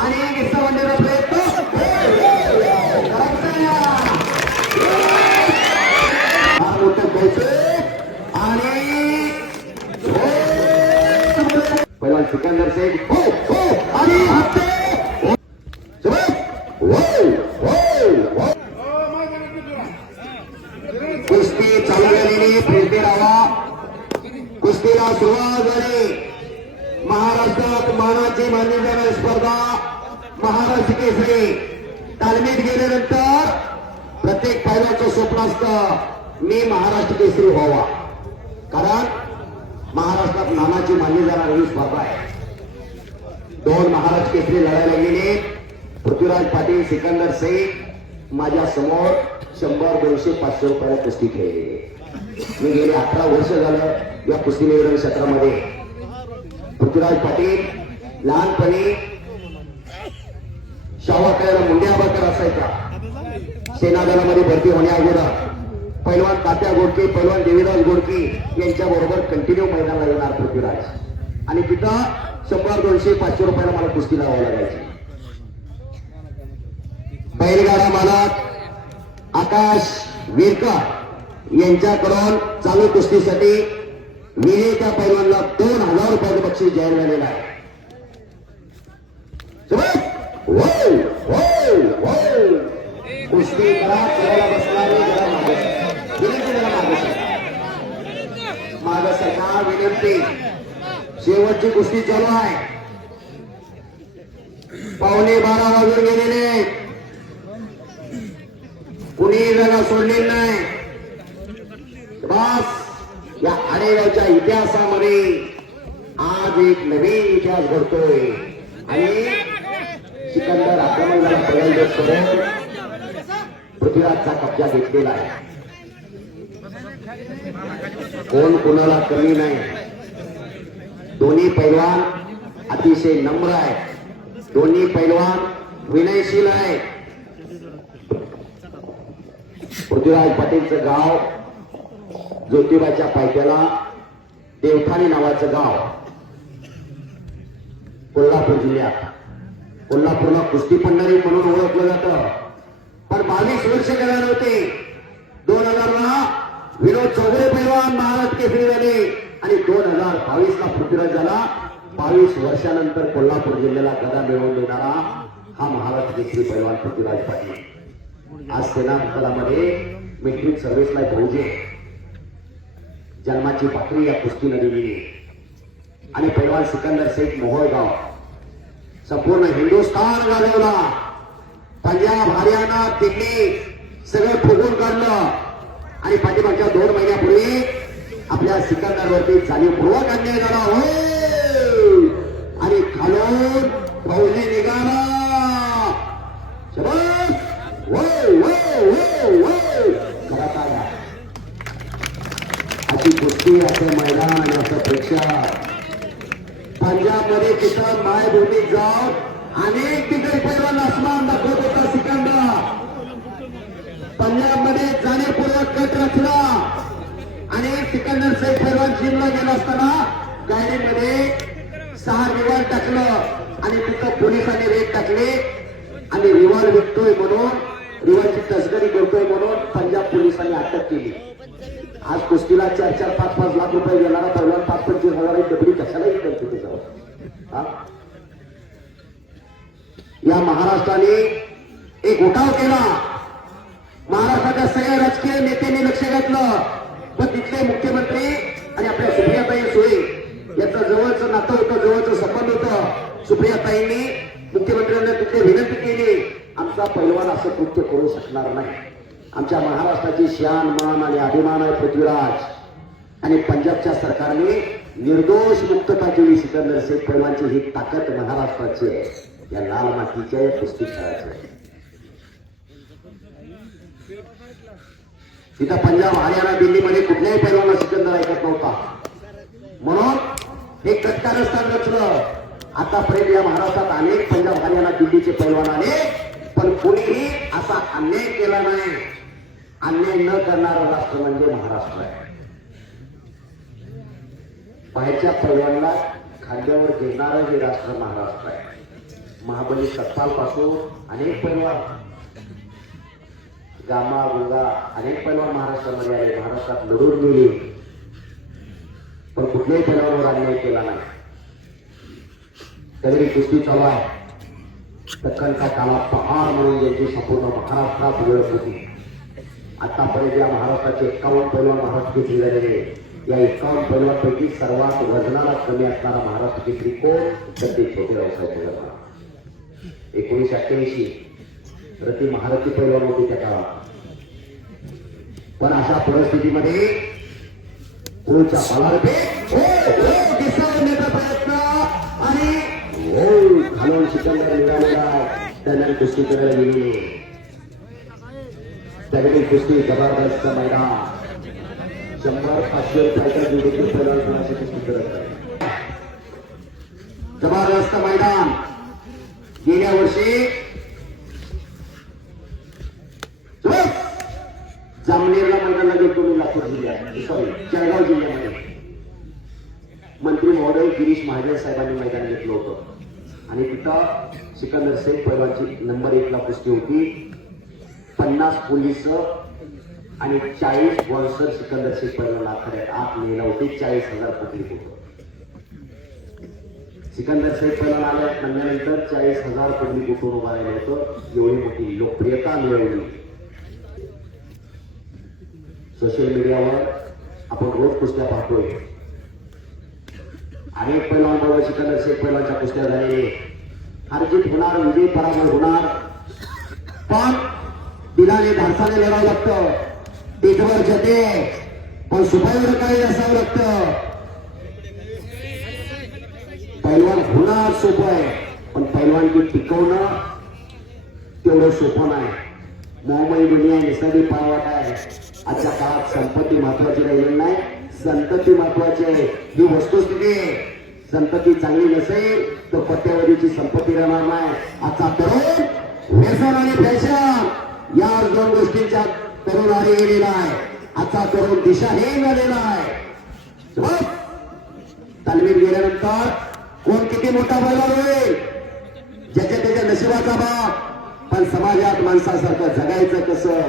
आणि गिरसावंडीचा प्रयत्न मोठं कौतुक आणि पहिला सिकंदर शेख आणि कुस्ती चालू झालेली फिरतेरावा कुस्तीला सुरुवात झाली. महाराष्ट्रात मानाची मानली जाणारी स्पर्धा महाराष्ट्र केसरी. तालमीत गेल्यानंतर प्रत्येक पैलवानाचं स्वप्न असतं मी महाराष्ट्र केसरी व्हावा, कारण महाराष्ट्रात मानाची मानली जाणारी स्पर्धा आहे. दोन महाराष्ट्र केसरी लढायला गेले. पृथ्वीराज पाटील सिकंदर शेख माझ्या समोर 100, 200, 500 रुपयाला कुस्ती खेळली. मी गेले 18 वर्ष झालं या कुस्ती निवेदन क्षेत्रामध्ये. पृथ्वीराज पाटील लहानपणी शावाकायला मुंड्या बाकर असायचा. सेनादलामध्ये भरती होण्या अगोदर पैलवान तात्या गोडके, पैलवान देवीदास गोडके यांच्या बरोबर कंटिन्यू मैदानाला येणार पृथ्वीराज. आणि तिथं 100, 200, 500 रुपयाला मला कुस्ती लावावी लागायची. बैलगाडा मालक आकाश विरकर यांच्याकडून चालू कुस्तीसाठी विजेत्या पैलवानला 2000 रुपयाचं बक्षीस जाहीर झालेलं आहे. कुस्ती बसणारे माझं सरकार विनंती. शेवटची कुस्ती चालू आहे. 11:15 वाजून गेलेले. कुणी जागा सोडलेली नाही. बस या आडेगावच्या इतिहासामध्ये आज एक नवीन इतिहास घडतोय आणि सिकंदर आक्रमणाला पराभूत करून पृथ्वीराजचा कब्जा घेतलेला आहे. कोण कोणाला कमी नाही. दोन्ही पैलवान अतिशय नम्र आहेत. दोन्ही पैलवान विनयशील आहेत. पृथ्वीराज पाटीलचं गाव ज्योतिबाच्या पायथ्याला देवठाणी नावाचं गाव कोल्हापूर जिल्ह्यात. कोल्हापूरला कुस्ती पंढरी म्हणून ओळखलं जातं. पण 22 वर्ष करायला होते. 2000ला विनोद चौधरी पैलवान महाराष्ट्र केसरी झाले आणि 2022ला पृथ्वीराज झाला. 22 वर्षानंतर कोल्हापूर जिल्ह्याला गदा मिळवून देणारा हा महाराष्ट्र केसरी पैलवान पृथ्वीराज पाटील. आज सेना दलामध्ये मेट्रिक सर्व्हिसला भाऊजे जन्माची भाकरी या कुस्तीने दिली. आणि पैलवान सिकंदर शेख मोहोळगाव संपूर्ण हिंदुस्थान गाजवला. पंजाब, हरियाणा, दिल्ली सगळं फुगून काढलं. आणि पाठीमागच्या 2 महिन्यापूर्वी आपल्या सिकंदरवरती जाणीवपूर्वक अन्याय झाला हो. आणि खालून फौजी निघाला. अशी कुस्ती, असं मैदान, असं प्रेक्षक. पंजाबमध्ये तिथं मायभूमीत जाऊन अनेक ठिकाणी पैलवान आसमान दाखवत होता सिकंदर. पंजाबमध्ये जाणीवपूर्वक कट रचला आणि सिकंदर शेख पैलवान जिमला गेला असताना गाडीमध्ये 6 रिव्हॉल्वर टाकलं आणि तिथं पोलिसांनी रेड टाकले आणि रिव्हॉल्वर विकतोय म्हणून, रिव्हॉल्वरची तस्करी करतोय म्हणून पंजाब पोलिसांनी अटक केली. आज कुस्तीला 4-4, 5-5 लाख रुपये देणारा पैलवान 5-25 हजार डबडी कशाला विकतो त्याच्यावर. या महाराष्ट्राने एक उठाव केला. महाराष्ट्राच्या सगळ्या राजकीय नेत्यांनी लक्ष घातलं. पण तिथले मुख्यमंत्री आणि आपल्या सुप्रियाताई सुळे याचं जवळचं नातं होतं, जवळचं संबंध होतं. सुप्रियाताईंनी मुख्यमंत्र्यांना तिथे विनंती केली, आमचा पैलवान असं कृत्य करू शकणार नाही. आमच्या महाराष्ट्राची शान, मान आणि अभिमान आहे पृथ्वीराज. आणि पंजाबच्या सरकारने निर्दोष मुक्तता केली. सिकंदर शेख पैलवानची ही ताकद महाराष्ट्राची आहे. या लाल मातीच्या कुस्ती खेळाची. तिथं पंजाब, हरियाणा, दिल्लीमध्ये कुठल्याही पैलवाना सिकंदर ऐकत नव्हता. म्हणून हे कटकारस्थान रचलं. आतापर्यंत या महाराष्ट्रात अनेक पंजाब, हरियाणा, दिल्लीचे पैलवान आले, पण कोणीही असा अन्याय केला नाही. अन्याय न करणारं राष्ट्र म्हणजे महाराष्ट्र आहे. बाहेरच्या पैलवानाला खांद्यावर घेणारं हे राष्ट्र महाराष्ट्र आहे. महाबली सत्पाल पासून अनेक पैलवान गामा गुंगा अनेक पैलवान महाराष्ट्रामध्ये आले, महाराष्ट्रात लढून गेले, पण कुठल्याही पैलवानावर अन्याय केला नाही. तरी कुस्ती चालू आहे. दख्खनचा काला पहाड म्हणून यांची संपूर्ण महाराष्ट्रात ओळख होती. आतापर्यंत या महाराष्ट्राचे 51 पैलवान महाराष्ट्र केसरी झालेले. या 51 पैलवानपैकी सर्वात वजनाला कमी असणारा महाराष्ट्र केसरी कोण? तर ते छोटे व्यवसाय पैलवान. 1988 रती महारथी पैलवान होते त्या काळात. पण अशा परिस्थितीमध्ये कोणच्या पालारपे दिसवण्याचा प्रयत्न आणि घालून सिकंदर निघालेला आहे. त्याने कुस्ती करायला गेलेली. त्यावेळी कुस्ती जबरदस्त मैदान. 100-500 रुपयाच्या जोडीतील पैलवान कोणाची कुस्ती करत आहे. जबरदस्त मैदान. गेल्या वर्षी जामनेरला मैदानाला गेलो मी, लातूर जिल्ह्यात, सॉरी जळगाव जिल्ह्यामध्ये. मंत्री महोदय गिरीश महाजन साहेबांनी मैदान घेतलं होतं आणि तिथं सिकंदर शेख पैलवानची नंबर 1 ला कुस्ती होती. 50 पोलीस आणि 40 बॉन्सर सिकंदर शेख पैलवान आखाड्यात आत नेला होते. 40,000 पब्लिक होतं. सिकंदर शेख पैलवान आल्यानंतर 40,000 पब्लिक उठून उभा राहिलं होतं. एवढी मोठी लोकप्रियता मिळवली. सोशल मीडियावर आपण रोज कुस्त्या पाहतोय. अनेक पैलवान बरोबर सिकंदर शेख पैलवानच्या कुस्त्या झालेले. हारजीत होणार, विजय पराभव होणार, पण दिलाने धाडसाने लढावं लागतं. पेटवर जते पण सुपाईवर काही असावं लागतं. पैलवान होणार सोपं आहे, पण पैलवानकी टिकवणं तेवढं सोपं नाही. मोहमयी दुनिया निसर्गी पायवाट आहे. आजच्या काळात संपत्ती महत्वाची राहिलेली नाही, संतती महत्वाची आहे. ही वस्तुस्थिती. संतती चांगली नसेल तर पट्ट्यावरीची संपत्ती राहणार नाही. आजचा तरुण व्यसन आणि फॅशन या 2 गोष्टींच्या तरुण आरी गेलेला आहे. आजचा तरुण दिशाहीन झालेला आहे. तालमीत गेल्यानंतर कोण किती मोठा पैलवान होईल ज्याच्या त्याच्या नशिबाचा बाप, पण समाजात माणसासारखं जगायचं कसं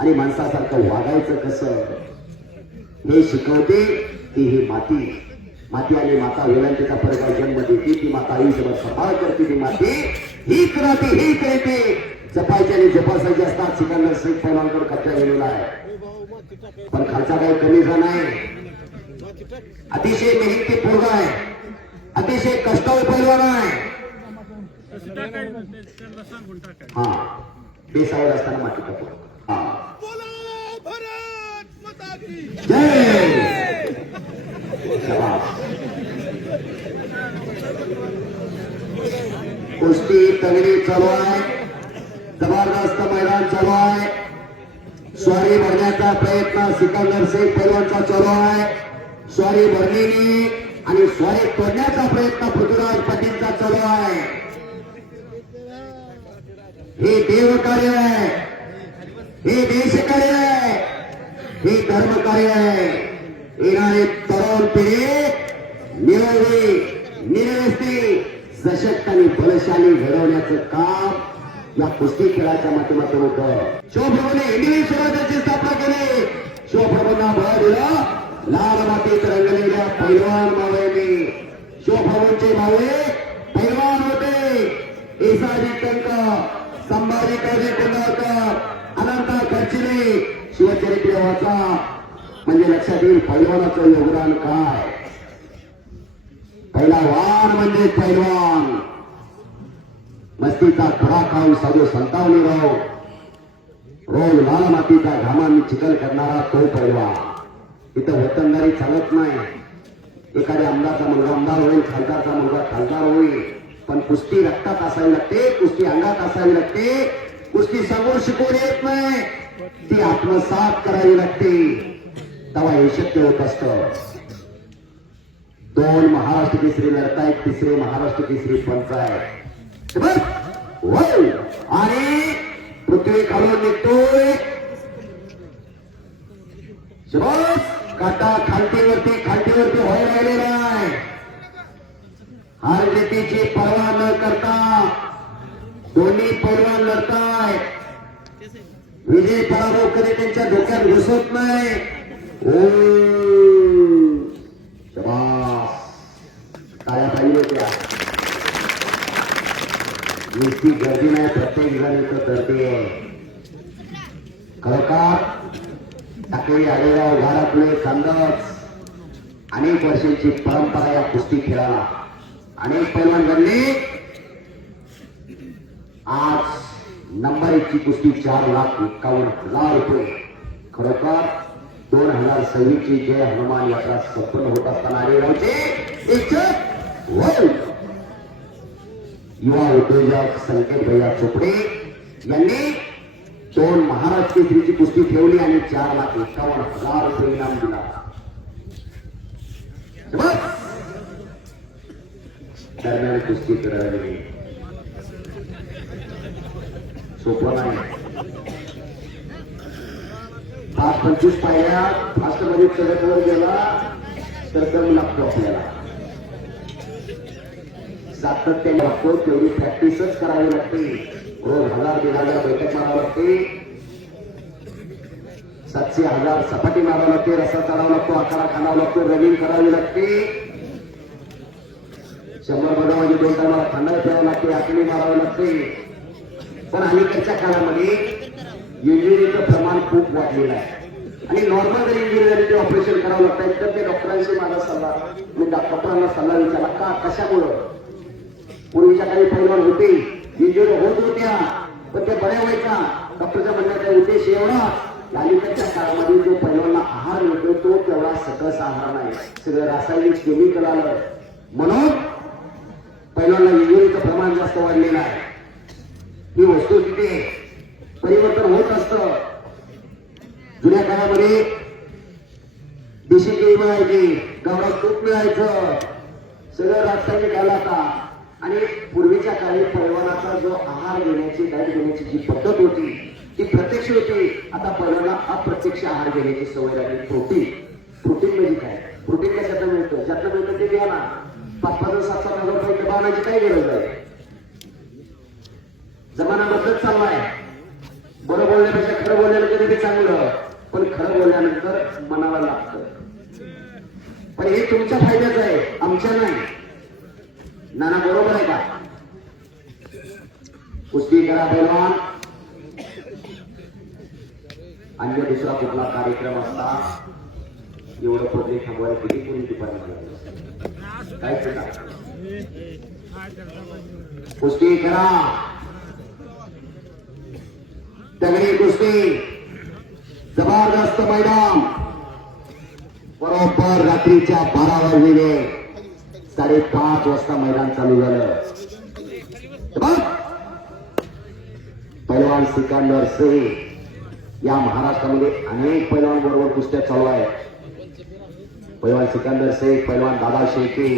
आणि माणसासारखं वागायचं कसं हे शिकवते ती ही माती. माती आणि माता वेलांटीचा फरक आहे. जन्म देते ती माता, आयुष्यभर सांभाळ करते ती माती. हीच राहते, हीच येते. जपायचे आणि जपासायचे असतात. सिकंदर शेख पैलवानकडे कब्जा गेलेला आहे, पण खालचा काही कमीचा नाही. अतिशय मेहनती पोरगा आहे, अतिशय कष्टाळू पैलवान आहे. हा बेसावड असताना माती टाकतो. कुस्ती तगडी चालू आहे. जबरदस्त मैदान चालू आहे. स्वारी भरण्याचा प्रयत्न सिकंदर शेख पैलवानचा चालू आहे. स्वारी भरलेली आणि स्वारी तोडण्याचा प्रयत्न पृथ्वीराज पाटीलचा चालू आहे. हे देव कार्य आहे, हे देश कार्य आहे, हे धर्म कार्य आहे. येणारे तरुण पिढी निरोगी, निर्व्यसनी, सशक्त आणि बलशाली घडवण्याचं काम या कुस्ती खेळाच्या माध्यमातून होतं. शिवप्रभूने हिंदवी स्वराज्याची स्थापना केली. शिवप्रभूंना बळ दिलं लाल मातीत रंगलेल्या पैलवान मावळ्यांनी. शिवप्रभूंचे मावळे पैलवान होते. येसाजी टंक, संभाजी काजी कुंडाळकर, अनंता खर्चिले. शिवचरित्र वाचा म्हणजे लक्षात येईल पैलवानाचं योगदान काय. पहिला वाण म्हणजे पैलवान. मस्तीचा खडा खाऊन साधू संतावली राव, रोज लाल मातीचा घामाने चिखल करणारा तो पैलवान. इथं वतनदारी चालत नाही. एखाद्या आमदारचा मुलगा आमदार होईल, खासदारचा मुलगा खासदार होईल, पण कुस्ती रक्तात असावी लागते, कुस्ती अंगात असावी लागते. कुस्ती सांगून शिकवून येत नाही, ती आत्मसात करावी लागते. तेव्हा हे शक्य होत असतं. 2 महाराष्ट्र केसरी लढतायत, 3रे महाराष्ट्र केसरी पंच आहे. आणि पृथ्वी खालून निघतोय. काटा खालतीवरती व्हायला राहिलेला आहे. हार जीतीची पर्वा न करता दोन्ही पैलवान लढताय. विजय पराभव कधी त्यांच्या डोक्यात घुसत नाही. शाबास, टाळ्या पाहिजे त्या. नुसती गर्दी नाही, प्रत्येक जण इथं गर्दी आहे. खरोखर टाकळी आलेगाव घरातले खानदास अनेक वर्षांची परंपरा या कुस्ती खेळाला. अनेक पैलवान घडले. आज नंबर 1 ची कुस्ती 4,51,000 रुपये. खरोखर 2026 ची जय हनुमान यात्रा संपन्न होत असताना आलेगावचे युवा उद्योजक संकेत भैया चोपडे यांनी 2 महाराष्ट्र केसरीची कुस्ती ठेवली आणि 4,51,000 रुपये इनाम दिला. दरम्यान कुस्ती करावी सोपं नाही. 5-25 पायऱ्या फास्ट मध्ये चढतवर गेला तर दम लागतो आपल्याला. सातत्याने लागतो, तेवढी प्रॅक्टिसच करावी लागते. रोज 1000-1000 बैठक मारावं लागते. 700-1000 सपाटी मारावं लागते. रस्ता चढावा लागतो, आकारा खाणावा लागतो, रनिंग करावी लागते. 100 बदामाची 2 टायमाला खांदा प्यावं लागते, आकडी मारावी लागते. पण अलीकडच्या काळामध्ये इंजुरीचं प्रमाण खूप वाढलेलं आहे आणि नॉर्मल जर इंजुरी झाली ते ऑपरेशन करावं लागतं. तर ते डॉक्टरांशी माझा सल्ला, मी डॉक्टरांना सल्ला विचारला का कशामुळं. पूर्वीच्या काही पैलवान होते, इंजुरी होत होत्या पण ते बऱ्या व्हायचा. डॉक्टरच्या म्हणण्याचा उद्देश एवढा, अलीकडच्या काळामध्ये जो पैलवानला आहार मिळतो तो तेवढा सकस आहार नाही, सगळं रासायनिक केमिकल आलं म्हणून पैलवानला इंजुरीचं प्रमाण जास्त वाढलेलं आहे. ही वस्तू तिथे परिवर्तन होत असतं. जुन्या काळामध्ये देशी केळी मिळायची, गावात तूप मिळायचं, सगळं रासायनिक आला होता. आणि पूर्वीच्या काळी पैलवानाचा जो आहार घेण्याची, डाएट घेण्याची जी पद्धत होती ती प्रत्यक्ष होती. आता पैलवानाला अप्रत्यक्ष आहार घेण्याची सवय लागली. प्रोटीन म्हणजे काय, प्रोटीन कशाचं मिळतं, ज्यातलं मिळतं ते घ्या ना. 5,000-7,000 रुपये दबावण्याची काय गरज आहे. जमाना बदलत चाललाय. बरं बोलण्यापेक्षा खरं बोलण्याला कधी बी चांगलं, पण खरं बोलल्यानंतर मनाला लागतं. पण हे तुमच्या फायद्याचं आहे, आमच्या नाही. नाना बरोबर आहे का. कुस्ती करा पैलवान. अन्य दुसरा कुठला कार्यक्रम असता एवढं पब्लिक थांबवायला किती कोणी डिपार्टमेंट काय केला. कुस्ती करा, दगडी कुस्ती, जबरदस्त मैदान. बरोबर रात्रीच्या 12 वाजलेले 5:30 वाजता मैदान चालू झालं. पैलवान सिकंदर शेख या महाराष्ट्रामध्ये अनेक पैलवान बरोबर कुस्त्या चालू आहेत. पैलवान सिकंदर शेख, पैलवान दादा शेळके,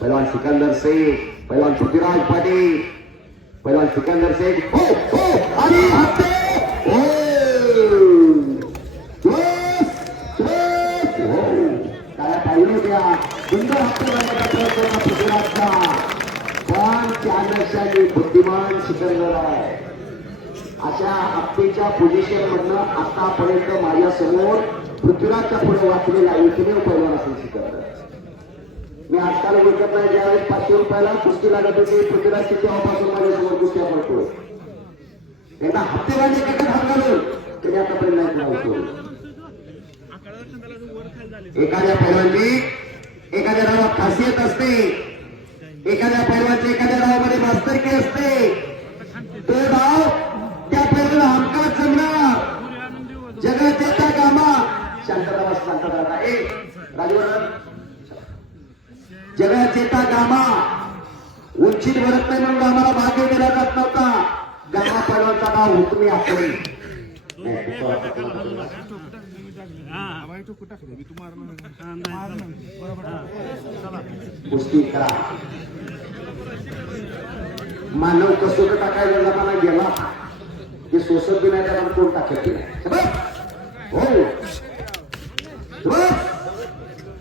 पैलवान सिकंदर शेख, पैलवान पृथ्वीराज पाटील, पैलवान सिकंदर शेख. आणि हत्ते काय पाहिजे त्या सुंदर हत्ते करण्याचा प्रयत्न पृथ्वीराजचा. पण चानक्षाने बुद्धिमान सिकंदर आहे. अशा हत्तीच्या पोझिशन मधनं आतापर्यंत माझ्या समोर पृथ्वीराजच्या पुढे वाचलेला एकमेव पैलवान असेल सिकंदर. मी आजकाल ओळखत नाही. ज्यावेळेस 500 रुपयाला कुस्ती लागत होती पृथ्वीराज तेव्हापासून माझ्यासमोर कुस्त्या पडतो. एकदा हप्ते बांधले एका हात घालून त्याने आतापर्यंत नाही. एखाद्या पैलवानची एखाद्या डावात खासियत असते, एखाद्या पैलवानची एखाद्या डावामध्ये मास्तरकी असते. तो डाव त्या पैलवानला हमखास जमणार. जगाचे त्या कामा शांतता शांतता राजवरण जगाचे त्या कामा उंचीत भरत नाही म्हणून आम्हाला भाग्य दिला जात नव्हता. गामा पैलवानचा डाव हुकमी आपली कुस्ती करा. मानव कसोट टाकायला जाताना गेला की सोसत बी नाही त्याला कोण टाकत नाही. हो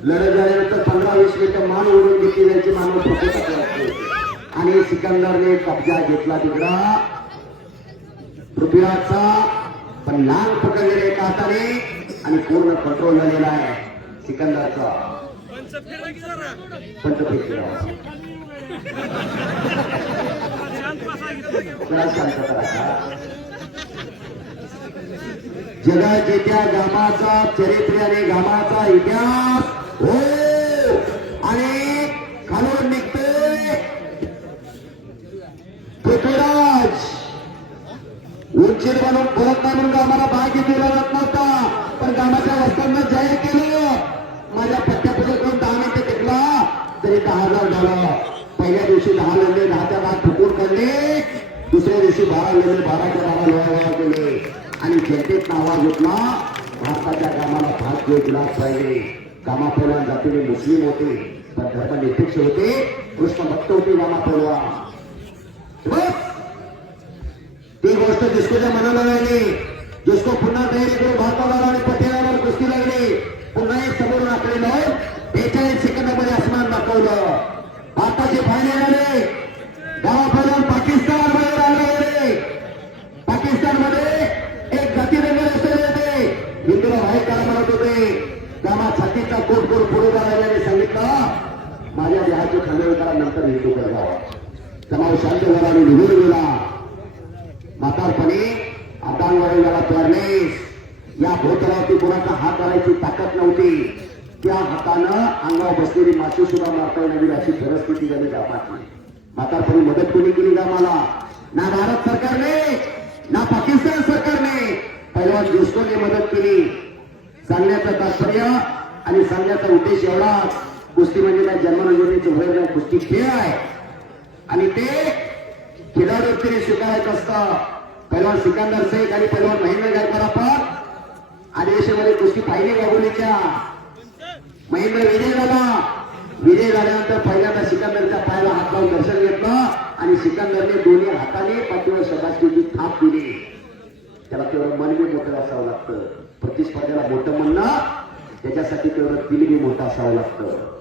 लढत झाल्यानंतर 15-20 मिनिटं मान ओढून घेतली जायची. मानव फक्त टाकला सिकंदरने कब्जा घेतला तिकडा पृथ्वीराजचा, पण लांब पकडलेले एका हाताने आणि पूर्ण कंट्रोल झालेला आहे सिकंदरचा. जगाच्या त्या गामाचा चरित्र आणि गामाचा इतिहास हो आणि खालून निघते पृथ्वीराज. उंचीर बनून बोलत नाही म्हणून गामाला भाग दिला जात नव्हता, पण गामाच्या वस्तांना जाहीर केलं. माझ्या पट्ट्यापुढे करून 10 मिनिटे टिकला तरी 10,000 झालं. पहिल्या दिवशी 10 लढले, 10च्या 10 फुकून काढले. दुसऱ्या दिवशी 12 लढले, 12च्या 12 लोहावा केले आणि जनतेत आवाज उठला, भारताच्या गामाला भाग दिलाच पाहिजे. गामा पैलवान जातीने मुस्लिम होते, पण धर्मनिरपेक्ष होते, कृष्ण भक्त होते गामा पैलवान. ती गोष्ट डिस्कोच्या मनाला लागली. डिस्को पुन्हा तयारी करून भारताला आणि पटेलावर कुस्ती लागली. पुन्हा एक समोरून आकडे लावून 43 सेकंदामध्ये आसमान दाखवलं. भारताचे फायनल आले. गावा पैलवान पाकिस्तानमध्ये आले. पाकिस्तानमध्ये एक जातीनगर असलेले होते, हिंदूला बाहेर करा म्हणत होते. गामा छातीचा कोट करून पुढे जाण्याने सांगितलं, माझ्या देहाचे खंडन करा, नंतर हिंदू करवा. जमाव शांत झाला आणि निघून गेला. म्हातारपणे अदांगला पेरलेस या भोतरावरती कोणाचा हात करायची ताकद नव्हती. त्या हातानं अंगावर बसलेली माशी सुद्धा मारता येईल अशी परिस्थिती झाली गावाची. म्हातारपणे मदत कोणी केली गावाला? ना भारत सरकारने ना पाकिस्तान सरकारने. पैलवान डिस्कोने मदत केली. सांगण्याचं तात्पर्य आणि सांगण्याचा उद्देश एवढाच, कुस्ती म्हणजे काय जन्मनोंदणीचे वय नाही, कुस्ती खेळ आहे आणि ते खिलाडू व्यक्तीने स्वीकारायचं असतं. पैलवान सिकंदर शेख आणि पैलवान महेंद्र गायकवाड आदेशामध्ये कुस्ती पाहिली गागुलीच्या. महेंद्र विजय झाला. विजय झाल्यानंतर पहिल्यांदा सिकंदरच्या पायाला हात लावून दर्शन घेतलं आणि सिकंदरने दोन्ही हाताने पाठीवर शबासकीची थाप दिली. त्याला तेवढं मन बी मोठं असावं लागतं. प्रतिस्पर्ध्याला मोठं म्हणणं, त्याच्यासाठी तेवढं दिल बी मोठं असावं लागतं.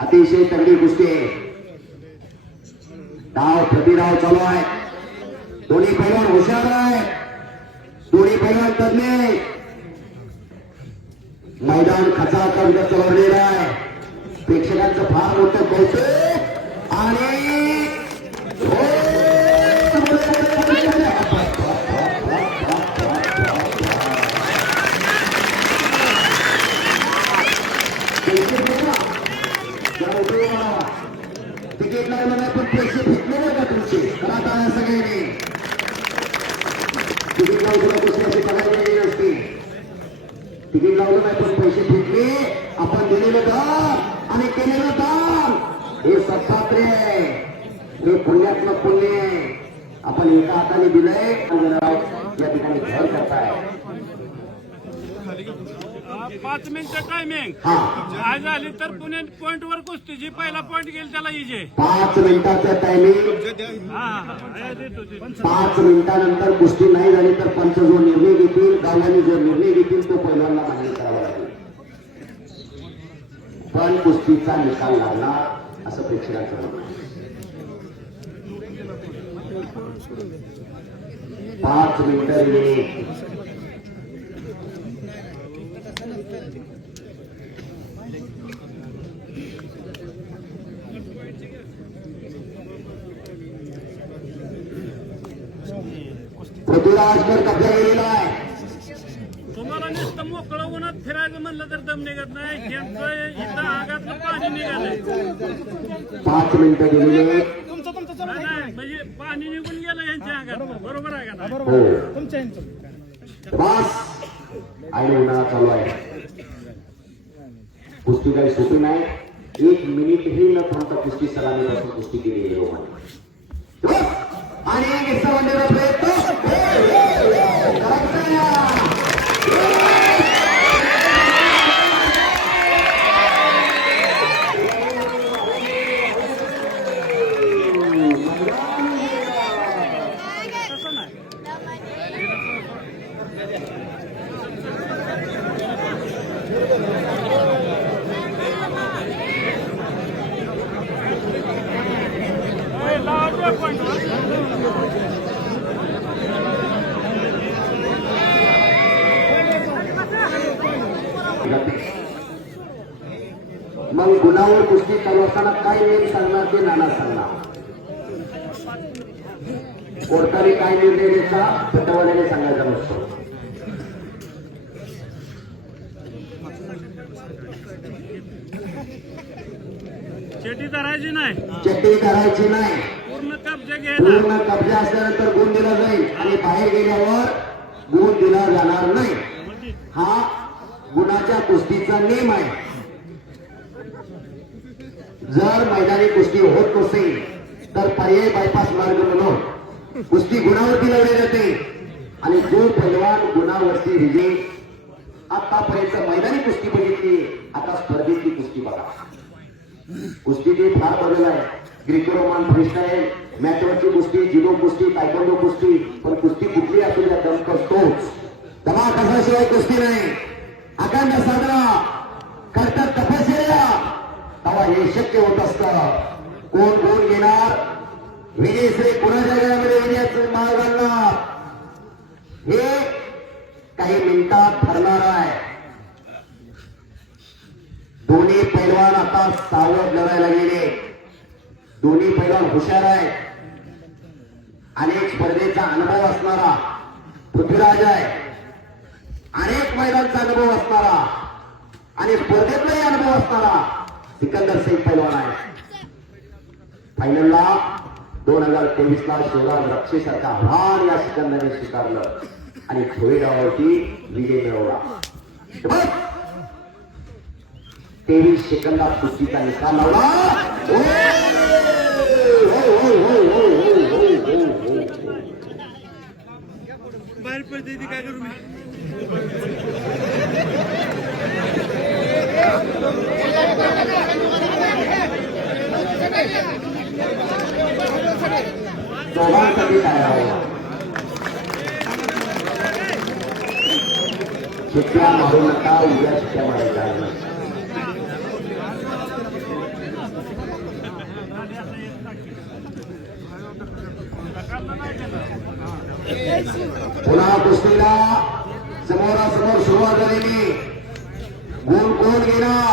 अतिशय तगडी कुस्ती आहे. डाव प्रतिडाव चालू आहे. दोन्ही पैलवान हुशार आहे. दोन्ही पैलवान तज्ञ. मैदान खचाखच चढवलेलं आहे. प्रेक्षकांचं फार मोठं कौतुक आणि तिकीट लागलं पण पैसे भेटले नाही का तुमचे? करा आया सगळ्यांनी. तिकीट लावून दुसरी अशी पगार गेली नसती. तिकीट लावलं नाही पण पैसे भेटले. आपण दिलेलं दान आणि केलेलं दान हे सत्पात्रे आहे. हे पुण्यात्मक पुण्य आहे. आपण एका हाताने दिलंय या ठिकाणी घर करताय. 5 मिनिटं टायमिंग आज झाली तर पुणे पॉइंट वर कुस्ती जी पहिला पॉइंट गेल त्याला इजे. 5 मिनिटाचं टायमिंग. 5 मिनिटानंतर कुस्ती नाही झाली तर पंच जो निर्णय घेतील, गावाने जो निर्णय घेतील तो पहिल्यांदा मान्य करावा लागेल. पण कुस्तीचा निकाल लागणार असं प्रेक्षकांचं म्हणणं आहे. 5 मिनिटं पृथ्वीराजवर कब्जा गेलेला आहे. तुम्हाला नुसतं मोकळं उन्हात फिरायचं म्हणलं तर दम निघत नाही. त्यांचं इथं आगातलं पाणी निघालंय. 5 मिनिटं गेलेले नाही म्हणजे पाणी निघून गेलं यांच्या अंगात. बरोबर आहे का? हो बस. आणि उन्हाळा चालू आहे. कुस्ती काही सोपी नाही. 1 मिनिटही न थांबता कुस्ती सलामीपासून कुस्ती केली आहे लोकांनी. आणि एक हिस्सा बनलेला प्रयत्न मग गुणावर कुस्ती चालू असताना काय नियम सांगणार ते नाना सांगणार. कोर्टाने काय निर्णय घ्यायचा पटवाल्याने सांगायचा नसतो. चेटी धरायची नाही, चट्टी करायची नाही. पूर्ण कब्जा घ्यायला. पूर्ण कब्जा असल्यानंतर गुण दिला जाईल आणि बाहेर गेल्यावर गुण दिला जाणार नाही. हा गुणाच्या कुस्तीचा नियम आहे. जर मैदानी कुस्ती होत नसेल तर पर्यायी बायपास मार्ग म्हणून कुस्ती गुणावरती लढली जाते आणि जो पैलवान गुणावरती विजयी. आतापर्यंत मैदानी कुस्ती बघितली, आता स्पर्धेची कुस्ती बघा. कुस्तीची फार बदल आहे. ग्रीको रोमन फ्रीस्टाईल, मॅचवरची कुस्ती, जुडो कुस्ती, तायक्वांडो कुस्ती, पण कुस्ती कुठली असू द्या दम करतोच. दमा कशाशिवाय कुस्ती नाही. अखंड साधना करतात तपश्चर्या, तेव्हा हे शक्य होत असतं. कोण कोण घेणार विजयश्री, कुणाच्या घरामध्ये विजयाचं माळ घालणार हे काही मिनिटात ठरणार आहे. दोन्ही पैलवान आता सावध लढायला गेले. दोन्ही पैलवान हुशार आहेत. अनेक स्पर्धेचा अनुभव असणारा पृथ्वीराज आहे. अनेक मैदानचा अनुभव असणारा आणि स्पर्धेतलाही अनुभव असणारा सिकंदर सिंग पैलवान आहे. फायनलला 2023ला शिवराज रक्षेसारखा आव्हान या सिकंदरने स्वीकारलं आणि छोईडावरती विजय मिळवला. 23 सेकंदात कुस्तीचा निकाल लावला. बाहेर पडते ती काय करू मी. दोघांसाठी काय आहे शिट्ट्या मारू नका, उद्या शिट्ट्या मारायच्या नाही. पुन्हा कुस्तीला समोरासमोर सुरुवात झालेली. गुण कोण घेणार